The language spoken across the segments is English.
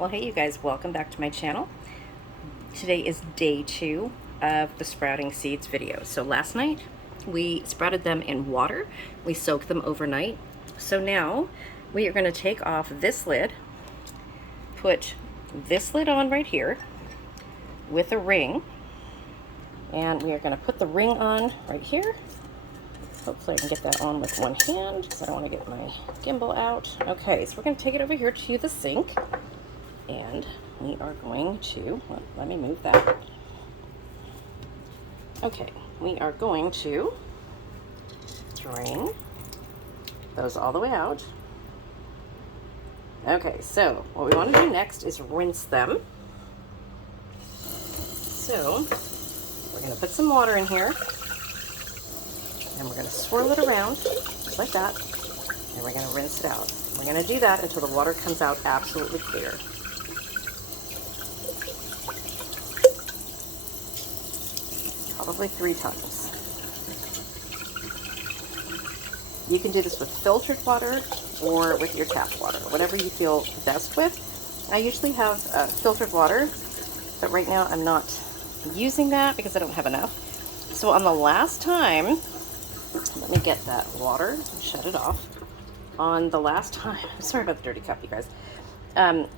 Well, hey you guys, welcome back to my channel. Today is day 2 of the sprouting seeds video. So last night we sprouted them in water. We soaked them overnight. So now we are going to take off this lid, put this lid on right here with a ring, and we are going to put the ring on right here. Hopefully I can get that on with one hand because I don't want to get my gimbal out. Okay, so we're going to take it over here to the sink. And we are going to, well, let me move that. Okay, we are going to drain those all the way out. Okay, so what we want to do next is rinse them. So we're going to put some water in here, and we're going to swirl it around just like that, and we're going to rinse it out. We're going to do that until the water comes out absolutely clear. Probably 3 times. You can do this with filtered water or with your tap water, whatever you feel best with. I usually have filtered water, but right now I'm not using that because I don't have enough. So on the last time, let me get that water, shut it off. On the last time, sorry about the dirty cup, you guys.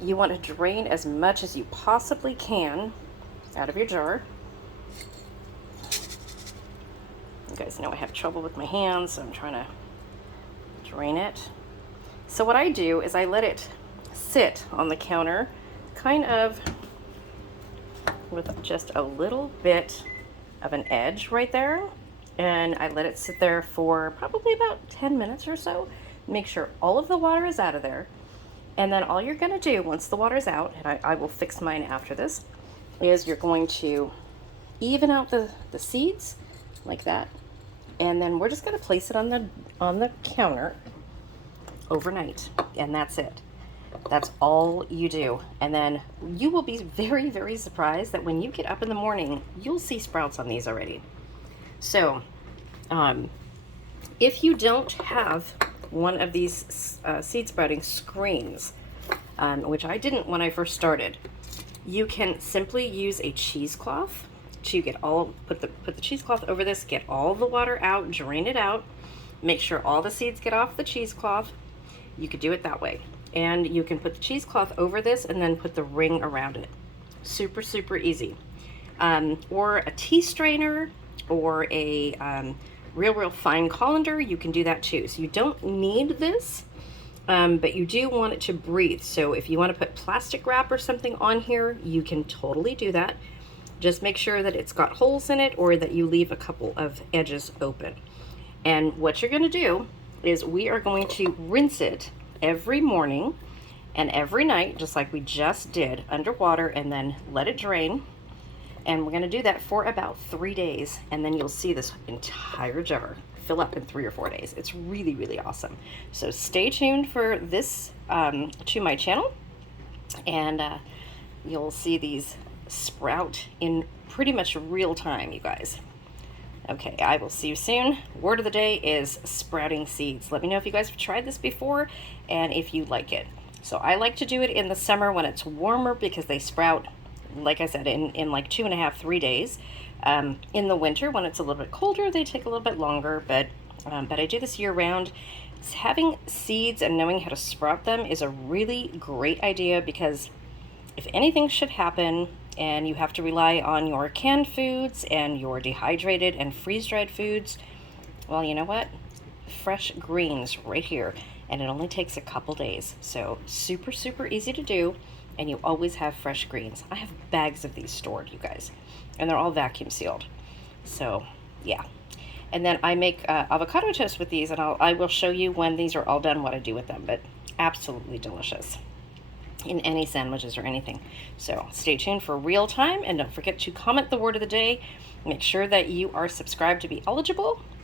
You want to drain as much as you possibly can out of your jar. You guys know I have trouble with my hands, so I'm trying to drain it. So what I do is I let it sit on the counter, kind of with just a little bit of an edge right there. And I let it sit there for probably about 10 minutes or so. Make sure all of the water is out of there. And then all you're gonna do once the water's out, and I will fix mine after this, is you're going to even out the seeds like that. And then we're just going to place it on the counter overnight, and that's it. That's all you do. And then you will be very, very surprised that when you get up in the morning, you'll see sprouts on these already. So if you don't have one of these seed sprouting screens, which I didn't when I first started, you can simply use a cheesecloth to get put the cheesecloth over this, get all the water out, drain it out, make sure all the seeds get off the cheesecloth. You could do it that way. And you can put the cheesecloth over this and then put the ring around it. Super, super easy. Or a tea strainer or a real fine colander, you can do that too. So you don't need this, but you do want it to breathe. So if you want to put plastic wrap or something on here, you can totally do that. Just make sure that it's got holes in it or that you leave a couple of edges open. And what you're going to do is we are going to rinse it every morning and every night, just like we just did, underwater, and then let it drain. And we're going to do that for about 3 days, and then you'll see this entire jar fill up in 3 or 4 days. It's really, really awesome. So stay tuned for this to my channel, and you'll see these sprout in pretty much real time, you guys. Okay, I will see you soon. Word of the day is sprouting seeds. Let me know if you guys have tried this before and if you like it. So I like to do it in the summer when it's warmer because they sprout, like I said, in like 2.5, 3 days. In the winter when it's a little bit colder, they take a little bit longer, but I do this year round. Having seeds and knowing how to sprout them is a really great idea, because if anything should happen and you have to rely on your canned foods and your dehydrated and freeze-dried foods, well, you know what? Fresh greens right here, and it only takes a couple days. So super, super easy to do, and you always have fresh greens. I have bags of these stored, you guys, and they're all vacuum sealed. So yeah. And then I make avocado toast with these, and I will show you when these are all done what I do with them, but absolutely delicious in any sandwiches or anything. So stay tuned for real time, and don't forget to comment the word of the day. Make sure that you are subscribed to be eligible,